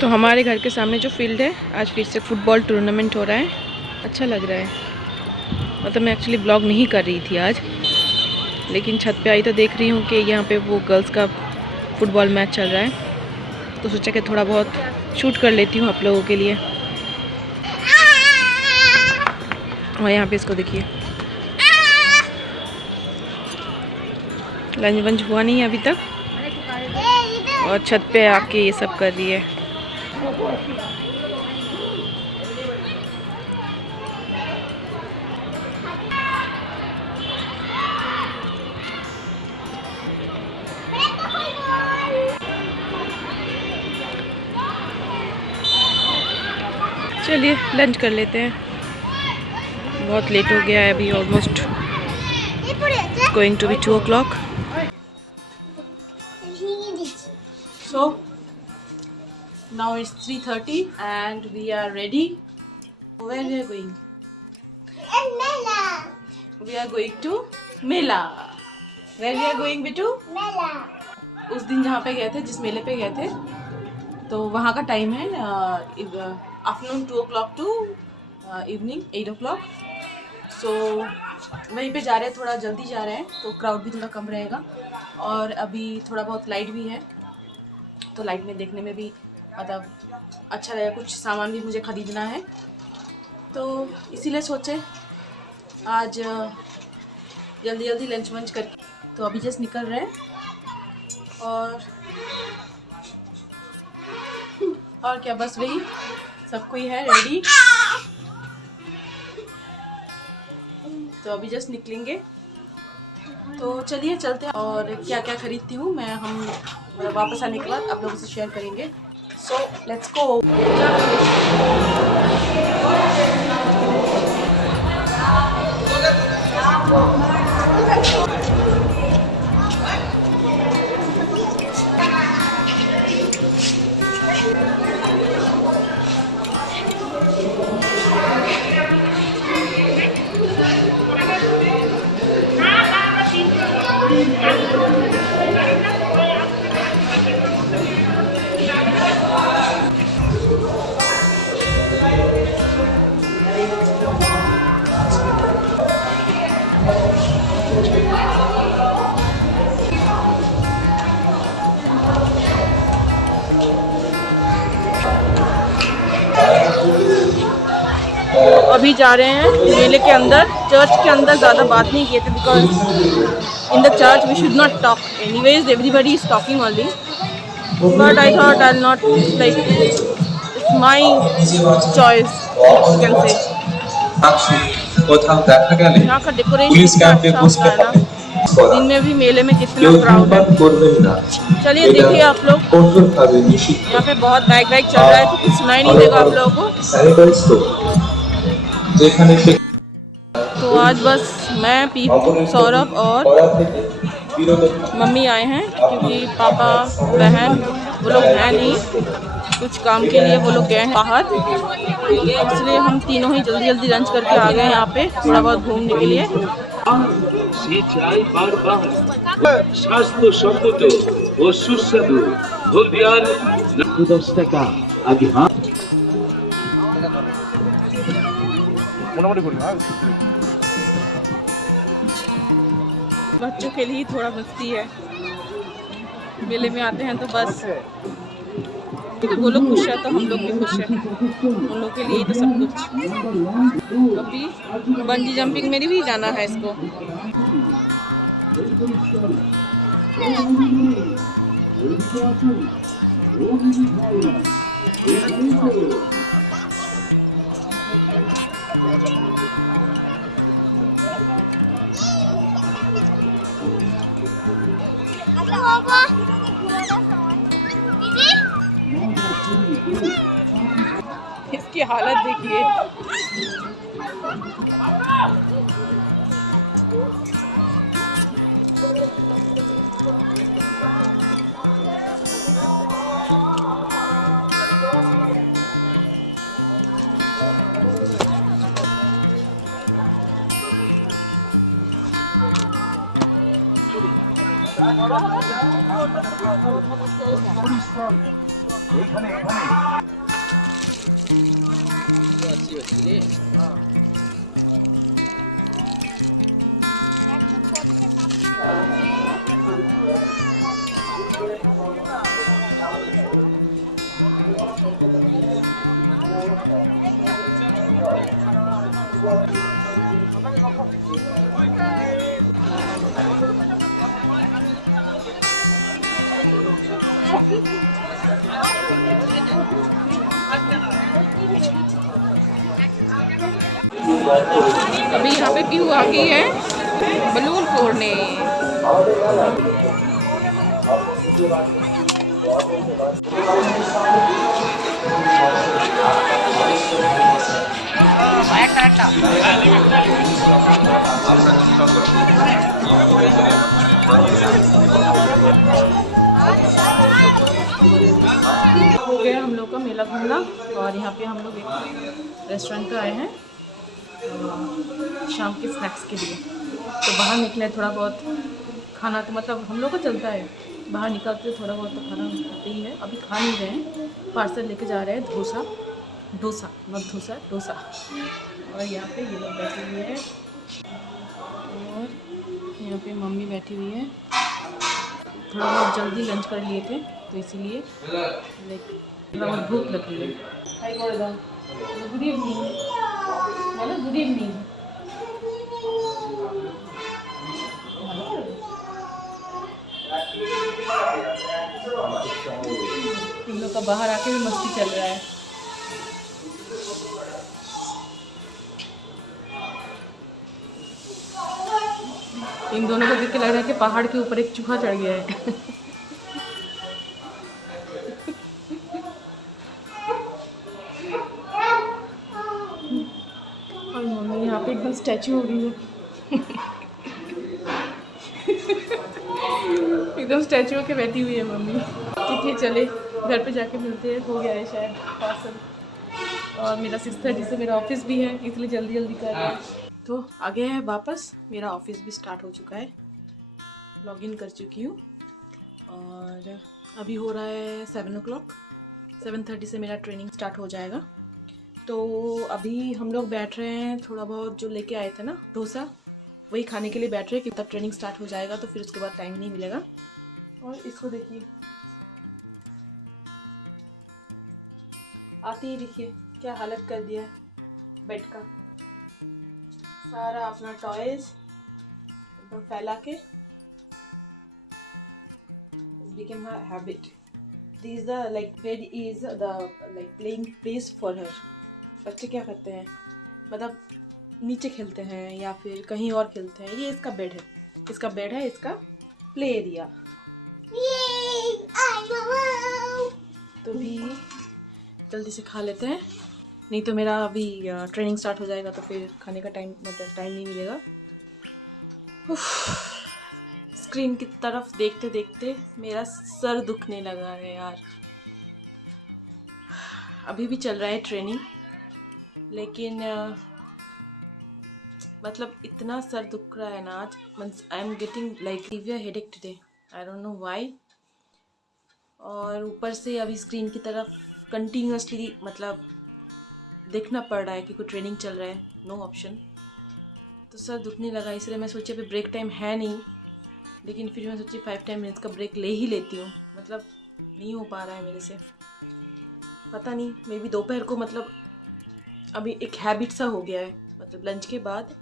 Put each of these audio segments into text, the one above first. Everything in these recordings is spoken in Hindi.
तो हमारे घर के सामने जो फील्ड है, आज फिर से फुटबॉल टूर्नामेंट हो रहा है। अच्छा लग रहा है। मतलब मैं एक्चुअली ब्लॉग नहीं कर रही थी आज, लेकिन छत पे आई तो देख रही हूँ कि यहाँ पे वो गर्ल्स का फुटबॉल मैच चल रहा है, तो सोचा कि थोड़ा बहुत शूट कर लेती हूँ आप लोगों के लिए। और यहाँ पे इसको देखिए, लंच वंच हुआ नहीं है अभी तक, और छत पे आके ये सब कर रही है। चलिए लंच कर लेते हैं, बहुत लेट हो गया है अभी, almost going to be 2 o'clock. So now it's 3:30 and we are ready. Where we are going? Mela. We are going to Mela. Where we are going बेटू? Mela. उस दिन जहाँ पे गए थे, जिस मेले पे गए थे, तो वहाँ का टाइम है afternoon 2 o'clock to evening 8 o'clock. सो वहीं पे जा रहे हैं, थोड़ा जल्दी जा रहे हैं तो क्राउड भी थोड़ा कम रहेगा, और अभी थोड़ा बहुत लाइट भी है, तो लाइट में देखने में भी मतलब अच्छा रहेगा। कुछ सामान भी मुझे ख़रीदना है, तो इसीलिए सोचे आज जल्दी जल्दी लंच वंच करके, तो अभी जस्ट निकल रहे हैं। और क्या, बस वही सब कोई है रेडी, तो अभी जस्ट निकलेंगे। तो चलिए चलते हैं, और क्या क्या खरीदती हूँ मैं, हम वापस आने के बाद आप लोगों से शेयर करेंगे। So let's go. अभी जा रहे हैं मेले के अंदर। चर्च के अंदर ज़्यादा बात नहीं किए थे, because in the church we should not talk, anyways everybody is talking only, but I thought I will not, like it's my choice you can say. यहाँ का डेकोरेशन अच्छा होता है ना, दिन में भी मेले में कितना क्राउड है। चलिए देखिए आप लोग, यहाँ पे बहुत बाइक चल रहा है, तो कुछ सुनाई नहीं देगा आप लोगों को। तो आज बस मैं, पीपू, सौरभ और मम्मी आए हैं, क्योंकि पापा बहन वो लोग हैं नहीं, कुछ काम के लिए वो लोग गए हैं बाहर, इसलिए हम तीनों ही जल्दी जल्दी लंच करके आ गए यहाँ पे थोड़ा बहुत घूमने के लिए। স্বাস্থ্য সম্মত ও সুস্বাদু হলদিয়ার 10 টাকা আগে बच्चों के लिए थोड़ा मस्ती है, मेले में आते हैं तो बस वो लोग खुश है तो हम लोग भी खुश हैं, उन लोग के लिए ही तो सब कुछ। अभी बंजी जंपिंग में भी जाना है इसको। इसकी हालत देखिए। अभी यहाँ पे पीहू आ गई है बलून फोड़ने। हो गया हम लोग का मेला घूमना, और यहाँ पे हम लोग एक रेस्टोरेंट पे आए हैं शाम के स्नैक्स के लिए। तो बाहर निकले थोड़ा बहुत खाना, तो मतलब हम लोग को चलता है बाहर निकलते थोड़ा बहुत तो खाना खाते ही है। अभी खा नहीं रहे हैं, पार्सल लेके जा रहे हैं डोसा मत डोसा। और यहाँ पे ये लोग बैठे हुए हैं, और यहाँ पे मम्मी बैठी हुई है। थोड़ा बहुत जल्दी लंच कर लिए थे तो इसीलिए लाइक थोड़ा बहुत भूख लग रही है। हाय बोल गुड इवनिंग, बोलो गुड इवनिंग। इन लोग का बाहर आके भी मस्ती चल रहा है। इन दोनों को देख के लग रहा है कि पहाड़ के ऊपर एक चूहा चढ़ गया है। और मम्मी यहाँ पे एकदम स्टैचू हो गई है। एकदम स्टैचू होके बैठी हुई है मम्मी। ठीक है चले घर पे जाके मिलते हैं, हो गया है शायद पार्सल। और मेरा 6:30 से मेरा ऑफिस भी है, इसलिए जल्दी जल्दी कर रहा है। तो आ गया है वापस, मेरा ऑफिस भी स्टार्ट हो चुका है, लॉगिन कर चुकी हूँ। और अभी हो रहा है 7 o'clock, 7:30 से मेरा ट्रेनिंग स्टार्ट हो जाएगा। तो अभी हम लोग बैठ रहे हैं, थोड़ा बहुत जो लेके आए थे ना डोसा, वही खाने के लिए बैठ रहे हैं, कि तब ट्रेनिंग स्टार्ट हो जाएगा तो फिर उसके बाद टाइम नहीं मिलेगा। और इसको देखिए, आते ही देखिए क्या हालत कर दिया है बेड का, सारा अपना टॉयज एकदम फैला के। It's become her habit. These the like bed is the like playing place for her. बच्चे क्या करते हैं, मतलब नीचे खेलते हैं या फिर कहीं और खेलते हैं। ये इसका बेड है, इसका प्ले एरिया। तो भी जल्दी से खा लेते हैं, नहीं तो मेरा अभी ट्रेनिंग स्टार्ट हो जाएगा तो फिर खाने का टाइम नहीं मिलेगा। स्क्रीन की तरफ देखते देखते मेरा सर दुखने लगा है यार। अभी भी चल रहा है ट्रेनिंग, लेकिन मतलब इतना सर दुख रहा है ना आज। I am getting like severe headache today, I don't know why. और ऊपर से अभी स्क्रीन की तरफ कंटिन्यूसली मतलब देखना पड़ रहा है कि कोई ट्रेनिंग चल रहा है, नो ऑप्शन। तो सर दुखने लगा, इसलिए मैं सोची अभी ब्रेक टाइम है नहीं, लेकिन फिर मैं सोची 5-10 मिनट्स का ब्रेक ले ही लेती हूँ। मतलब नहीं हो पा रहा है मेरे से, पता नहीं, मे बी दोपहर को मतलब अभी एक हैबिट सा हो गया है, मतलब लंच के बाद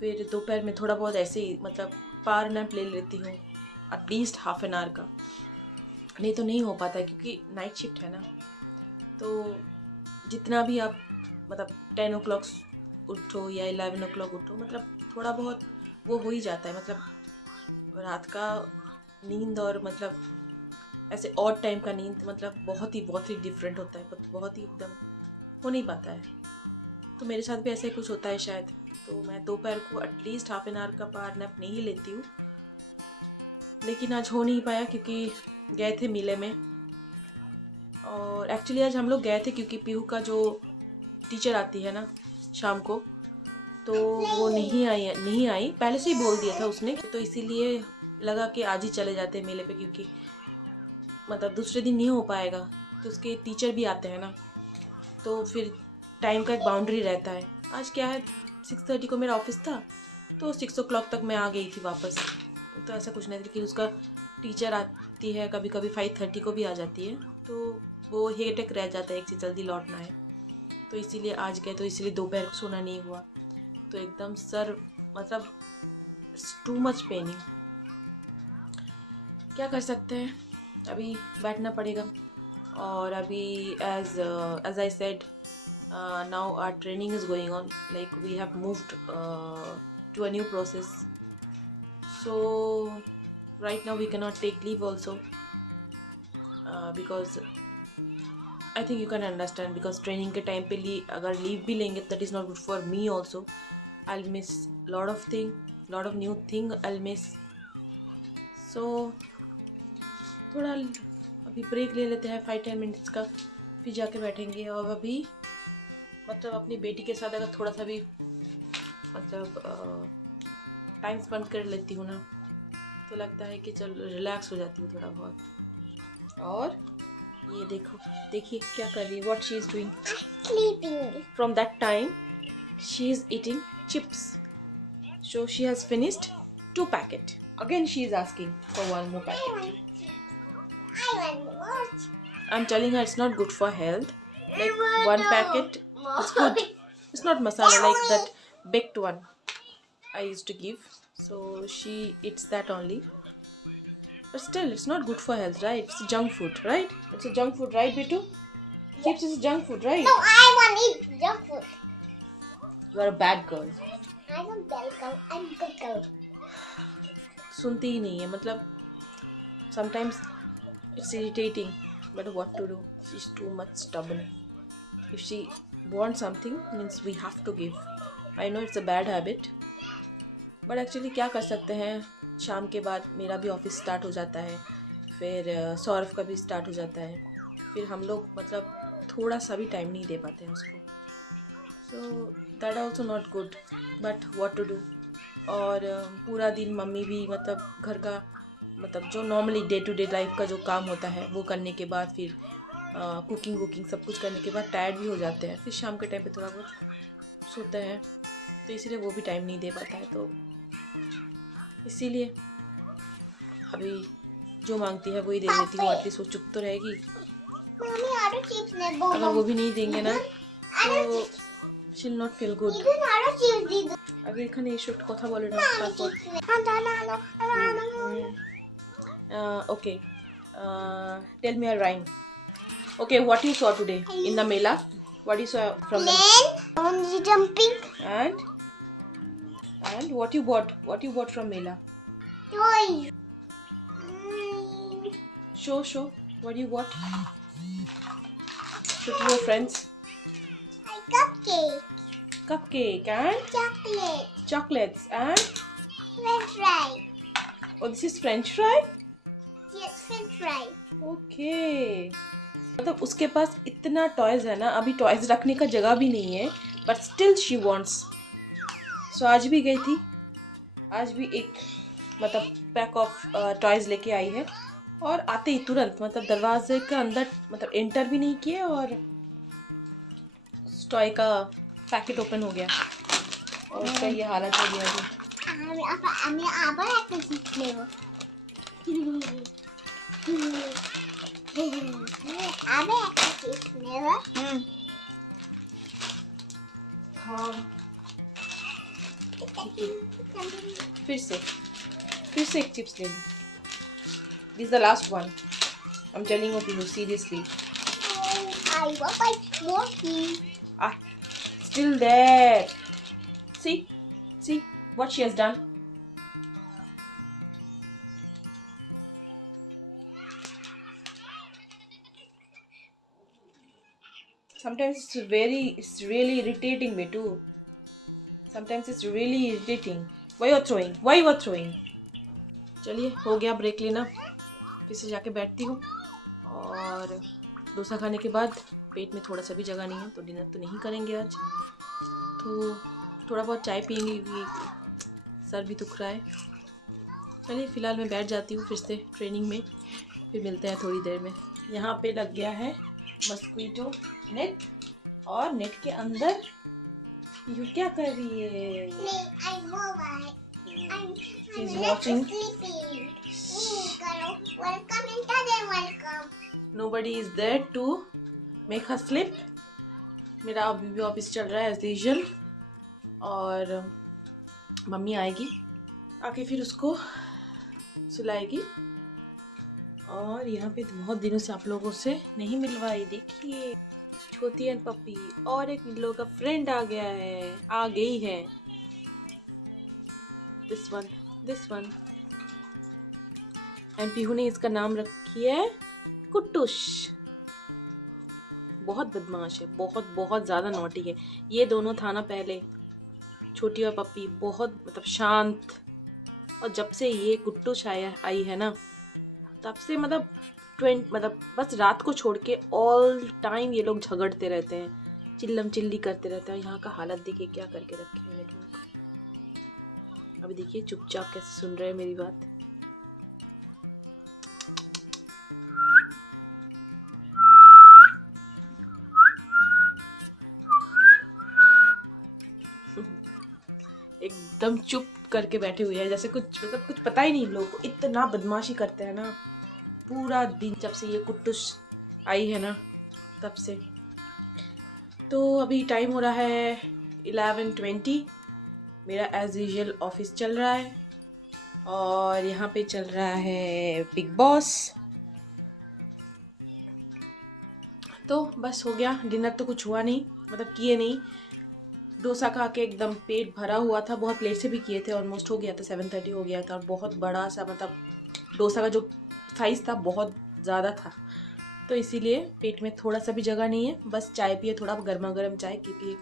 फिर दोपहर में थोड़ा बहुत ऐसे ही मतलब पावर नैप ले लेती हूँ, एटलीस्ट हाफ एन आवर का। नहीं तो नहीं हो पाता है क्योंकि नाइट शिफ्ट है ना। तो जितना भी आप मतलब 10 o'clock उठो या 11 o'clock उठो, मतलब थोड़ा बहुत वो हो ही जाता है। मतलब रात का नींद और मतलब ऐसे ऑड टाइम का नींद मतलब बहुत ही डिफरेंट होता है, बहुत ही एकदम हो नहीं पाता है। तो मेरे साथ भी ऐसा ही कुछ होता है शायद। तो मैं दोपहर को एटलीस्ट हाफ एन आवर का पावर नैप नहीं लेती हूँ, लेकिन आज हो नहीं पाया क्योंकि गए थे मेले में। और एक्चुअली आज हम लोग गए थे क्योंकि पीहू का जो टीचर आती है ना शाम को, तो वो नहीं आई, पहले से ही बोल दिया था उसने, तो इसीलिए लगा कि आज ही चले जाते हैं मेले पे, क्योंकि मतलब दूसरे दिन नहीं हो पाएगा। तो उसके टीचर भी आते हैं ना, तो फिर टाइम का एक बाउंड्री रहता है। आज क्या है 6:30 को मेरा ऑफिस था, तो 6 o'clock तक मैं आ गई थी वापस। तो ऐसा कुछ नहीं था कि उसका टीचर आती है, कभी कभी 5:30 को भी आ जाती है, तो वो हेडेक रह जाता है एक चीज़ जल्दी लौटना है। तो इसीलिए आज गए, तो इसीलिए दोपहर सोना नहीं हुआ, तो एकदम सर मतलब टू मच पेनिंग। क्या कर सकते हैं, अभी बैठना पड़ेगा। और अभी as I said now our training is going on, like we have moved to a new process, so right now we cannot take leave also, because I think you can understand, because training के time पे अगर leave भी लेंगे that is not good for me also. I'll miss lot of thing, lot of new thing I'll miss. So थोड़ा अभी ब्रेक ले लेते हैं 5-10 minutes का, फिर जाके बैठेंगे। और अभी मतलब अपनी बेटी के साथ अगर थोड़ा सा भी मतलब टाइम स्पेंड कर लेती हूँ ना, तो लगता है कि चल रिलैक्स हो जाती हूँ थोड़ा बहुत। और ये देखो, देखिए क्या कर रही है, what she is doing, Sleeping. From that time she is eating chips, so she has finished 2 packet. Again she is asking for 1 more packet. I want more. I'm telling her it's not good for health, like I want 1 packet more. is good, it's not masala like that baked one I used to give, so she eats that only. But still, it's not good for health, right? It's junk food, right? It's a junk food, right, Bitu? Chips is junk food, right? No, I want to eat junk food. You are a bad girl. I'm a bad girl. I'm good girl. सुनती ही नहीं है, मतलब sometimes it's irritating, but what to do? She's too much stubborn. If she wants something, means we have to give. I know it's a bad habit, but actually क्या कर सकते हैं। शाम के बाद मेरा भी ऑफिस स्टार्ट हो जाता है, फिर सौरभ का भी स्टार्ट हो जाता है, फिर हम लोग मतलब थोड़ा सा भी टाइम नहीं दे पाते हैं उसको, so that also not good, but what to do. और पूरा दिन मम्मी भी मतलब घर का मतलब जो normally day to day life का जो काम होता है वो करने के बाद फिर कुकिंग वुकिंग सब कुछ करने के बाद टायर्ड भी हो जाते हैं, फिर शाम के टाइम पे थोड़ा बहुत सोते हैं, तो इसीलिए वो भी टाइम नहीं दे पाता है। तो इसीलिए अभी जो मांगती है वही दे देती हूँ, एटलीस्ट वो चुप तो रहेगी। Mommy, other chips ne bo. अगर वो भी नहीं देंगे ना तो she'll not feel good। Even other chips did. আগে এখানে এসে একটু কথা বলে না তারপর। Okay, tell me a rhyme. Okay, what you saw today in the Mela? What you saw from the Plane, bungee jumping, and what you bought? What you bought from Mela? toys. Show. What you bought? Show to your friends. Cupcake, Cupcake and chocolate, chocolates and French fry. oh, this is French fry. Yes, French fry. Okay. मतलब उसके पास इतना टॉयज है ना, अभी टॉयज रखने का जगह भी नहीं है, बट स्टिल शी वांट्स। सो आज भी गई थी, आज भी एक मतलब पैक ऑफ टॉयज लेके आई है, और आते ही तुरंत मतलब दरवाजे के अंदर मतलब एंटर भी नहीं किए और टॉय का पैकेट ओपन हो गया, और उसका ये हालत हो गया अभी। আমি আবার একটা চিপস নেব আবার একটা চিপস নেব हाँ फिर से एक चिप्स ले ली। This is the last one, I am telling you seriously. I want my more cheese. Still there. See what she has done. Sometimes it's really irritating me too. Sometimes it's really irritating. Why you are throwing? चलिए हो गया ब्रेक लेना, फिर से जाके बैठती हूँ। और डोसा खाने के बाद पेट में थोड़ा सा भी जगह नहीं है, तो डिनर तो नहीं करेंगे आज, तो थोड़ा बहुत चाय पियेंगे क्योंकि सर भी दुख रहा है। चलिए फ़िलहाल मैं बैठ जाती हूँ फिर से ट्रेनिंग में, फिर मिलते हैं थोड़ी देर में। यहाँ पे लग गया है मस्कीटो नेट, और नेट के अंदर यू क्या कर रही है? I'm mobile. She's I'm watching. sleeping. Karo, welcome into the welcome. Nobody is there to make her sleep. मेरा अभी भी ऑफिस चल रहा है एज यूजुअल, और मम्मी आएगी, आके फिर उसको सुलाएगी। और यहाँ पे बहुत दिनों से आप लोगों से नहीं मिलवाई, देखिए छोटी एंड पप्पी, और एक लोगों का फ्रेंड आ गया है, आ गई है, दिस वन। एंड पीहू ने इसका नाम रखी है कुट्टूस। बहुत बदमाश है, बहुत ज़्यादा नॉटी है। ये दोनों था ना पहले, छोटी और पप्पी, बहुत मतलब शांत, और जब से ये कुट्टूस आई है ना, तब से मतलब बस रात को छोड़ के ऑल टाइम ये लोग झगड़ते रहते हैं, चिल्लम चिल्ली करते रहते हैं। यहाँ का हालत देखिए क्या करके रखे हैं ये लोग। अभी देखिए चुपचाप कैसे सुन रहे हैं मेरी बात। एकदम चुप करके बैठे हुए हैं, जैसे कुछ मतलब कुछ पता ही नहीं लोगों को। इतना बदमाशी करते हैं ना पूरा दिन, जब से ये कुट्टूस आई है ना तब से। तो अभी टाइम हो रहा है 11:20। मेरा एज यूजुअल ऑफिस चल रहा है, और यहाँ पे चल रहा है बिग बॉस। तो बस हो गया डिनर, तो कुछ हुआ नहीं, मतलब किए नहीं। डोसा खा के एकदम पेट भरा हुआ था, बहुत लेट से भी किए थे, ऑलमोस्ट हो गया था 7:30 हो गया था, और बहुत बड़ा सा मतलब डोसा का जो साइज़ था बहुत ज़्यादा था, तो इसीलिए पेट में थोड़ा सा भी जगह नहीं है। बस चाय पिए, थोड़ा गर्मा गर्म चाय, क्योंकि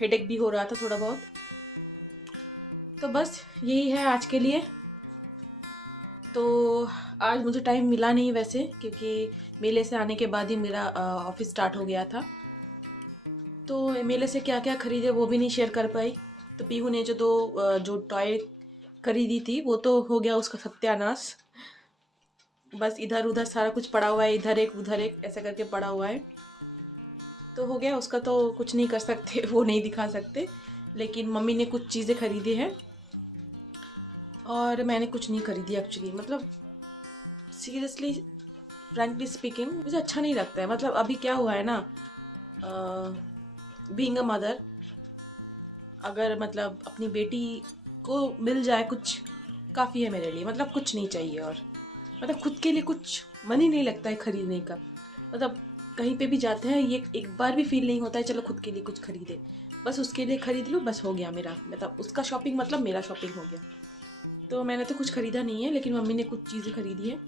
हेडेक भी हो रहा था थोड़ा बहुत। तो बस यही है आज के लिए। तो आज मुझे टाइम मिला नहीं वैसे, क्योंकि मेले से आने के बाद ही मेरा ऑफिस स्टार्ट हो गया था, तो मेले से क्या क्या खरीदे वो भी नहीं शेयर कर पाई। तो पीहू ने जो टॉय खरीदी थी वो तो हो गया उसका सत्यानाश। बस इधर उधर सारा कुछ पड़ा हुआ है, इधर एक उधर एक ऐसा करके पड़ा हुआ है, तो हो गया उसका, तो कुछ नहीं कर सकते, वो नहीं दिखा सकते। लेकिन मम्मी ने कुछ चीज़ें खरीदी हैं, और मैंने कुछ नहीं खरीदी एक्चुअली। मतलब सीरियसली फ्रैंकली स्पीकिंग मुझे अच्छा नहीं लगता है। मतलब अभी क्या हुआ है ना, बीइंग अ मदर, अगर मतलब अपनी बेटी को मिल जाए कुछ, काफ़ी है मेरे लिए। मतलब कुछ नहीं चाहिए, और मतलब खुद के लिए कुछ मन ही नहीं लगता है खरीदने का। मतलब कहीं पे भी जाते हैं, ये एक बार भी फील नहीं होता है चलो खुद के लिए कुछ खरीदे, बस उसके लिए खरीद लो, बस हो गया मेरा, मतलब उसका शॉपिंग मतलब मेरा शॉपिंग हो गया। तो मैंने तो कुछ ख़रीदा नहीं है, लेकिन मम्मी ने कुछ चीज़ें खरीदी है,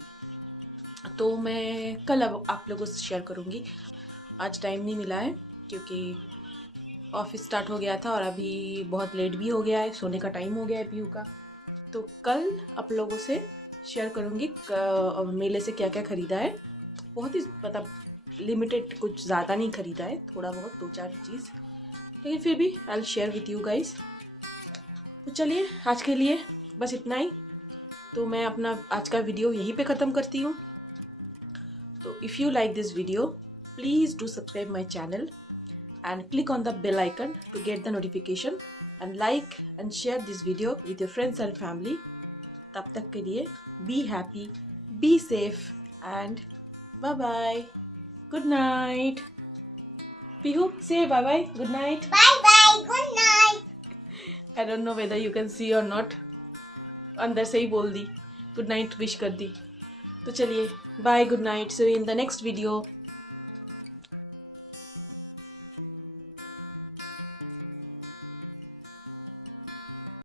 तो मैं कल अब आप लोगों से शेयर करूँगी। आज टाइम नहीं मिला है, क्योंकि ऑफिस स्टार्ट हो गया था, और अभी बहुत लेट भी हो गया है, सोने का टाइम हो गया है पीहू का। तो कल आप लोगों से शेयर करूँगी मेले से क्या क्या ख़रीदा है। बहुत ही मतलब लिमिटेड, कुछ ज़्यादा नहीं ख़रीदा है, थोड़ा बहुत 2-4 चीज़, लेकिन फिर भी I will share with you guys. तो चलिए आज के लिए बस इतना ही। तो मैं अपना आज का वीडियो यहीं पे ख़त्म करती हूँ। तो if you like this video, please do subscribe my channel and click on the bell icon to get the notification, and like and share this video with your friends and family. तब तक के लिए be happy, be safe, and bye bye. Good night. Pihu, say bye bye. Good night. Bye bye. Good night. I don't know whether you can see or not. अंदर से ही बोल दी, good night wish कर दी। तो चलिए bye, good night, see you in the next video.